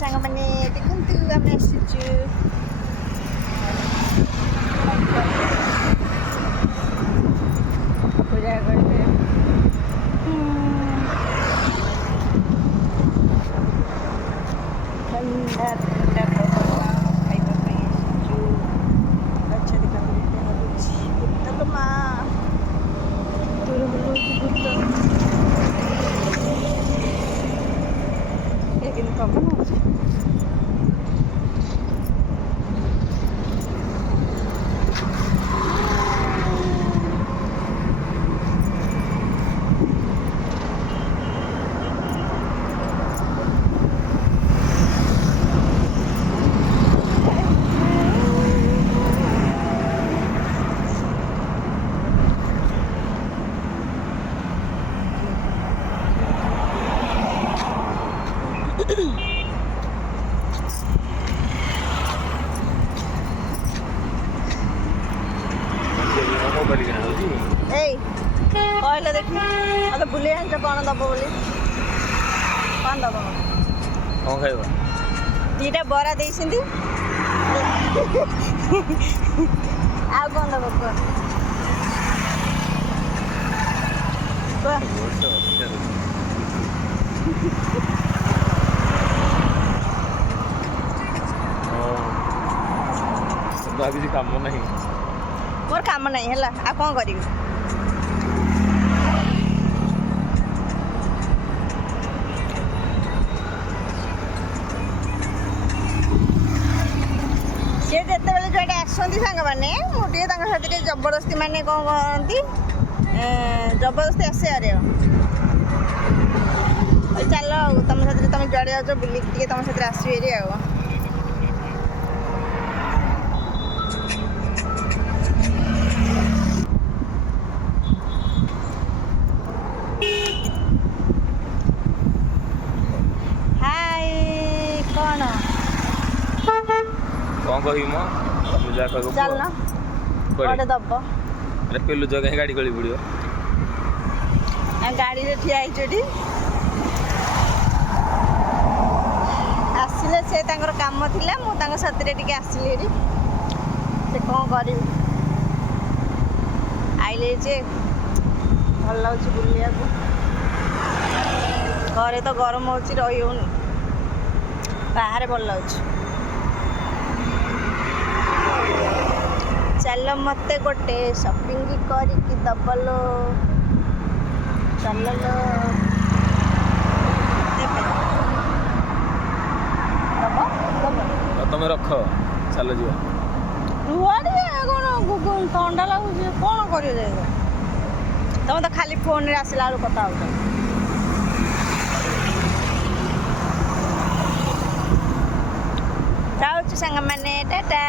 ସାଙ୍ଗମାନେ ଦେଖନ୍ତୁ ଆମେ ଆସିଛୁ ପୂଜା କରିବେ। ଥଣ୍ଡା ଥଣ୍ଡା ପବନ ଖାଇବା ପାଇଁ ଆସିଛୁ। ଗଛ ଦେଖନ୍ତୁ କେତେ ହଲୁଛି। ଭୂତ ମା ଦୂର ହଲୁଛି ଭୂତ। ଏ କିନ୍ତୁ ପବନ ହଉଛି। ଏଇ କହିଲେ ଦେଖି ମତେ ବୁଲେଇ ଆଣିଛ କ'ଣ ଦବ ବୋଲି? କ'ଣ ଦବ? କ'ଣ ଖାଇବ? ଦିଟା ବରା ଦେଇଛନ୍ତି। ଆଉ କ'ଣ ଦବ କୁହ? କିଛି କାମ ନାହିଁ। ମୋର କାମ ନାହିଁ ହେଲା, ଆଉ କ'ଣ କରିବି? ସିଏ ଯେତେବେଳେ ଯୁଆଡ଼େ ଆସନ୍ତି ସାଙ୍ଗମାନେ ମୁଁ ଟିକେ ତାଙ୍କ ସାଥିରେ ଜବରଦସ୍ତି ମାନେ କ'ଣ କରନ୍ତି, ଜବରଦସ୍ତି ଆସେ ଆରେ ଚାଲ ଆଉ ତମ ସାଥିରେ ତମେ ଯୁଆଡ଼େ ଯାଉଛ ବୁଲିକି ଟିକେ ତମ ସାଥିରେ ଆସିବି ଏରି ଆଉ। କ'ଣ କହିବି ମ ତମେ ଯାହା କହିବ ଚାଲୁନ କୁଆଡ଼େ ଦବ? ପେଲୁଛ କାହିଁ ଗାଡ଼ି ଗଳି ପଡ଼ିବ? ଗାଡ଼ିରେ ଠିଆ ହେଇଛୁ ଏଠି। ଆସିଲେ ସେ ତାଙ୍କର କାମ ଥିଲା, ମୁଁ ତାଙ୍କ ସାଥିରେ ଟିକେ ଆସିଲି ଏଠି। ସେ କ'ଣ କରିବି, ଆଇଲେ ଯେ ଭଲ ଲାଗୁଛି ବୁଲିବାକୁ। ଘରେ ତ ଗରମ ହେଉଛି ରହି ହେଉନି, ବାହାରେ ଭଲ ଲାଗୁଛି। ଚାଲ ମତେ ଗୋଟେ ସପିଂ କରିକି ଦବଲୋ, ଚାଲ ଦବ ତମେ ରଖ, ଚାଲ ଯିବା। ରୁଆଡ଼େ କ'ଣ ଥଣ୍ଡା ଲାଗୁଛି, କ'ଣ କରିବ ଯାଇକ? ତମେ ତ ଖାଲି ଫୋନ୍ରେ ଆସିଲା ବେଳକୁ କଥା ହେଉଛ। ଯାଉଛି ସାଙ୍ଗମାନେ, ଟାଟା।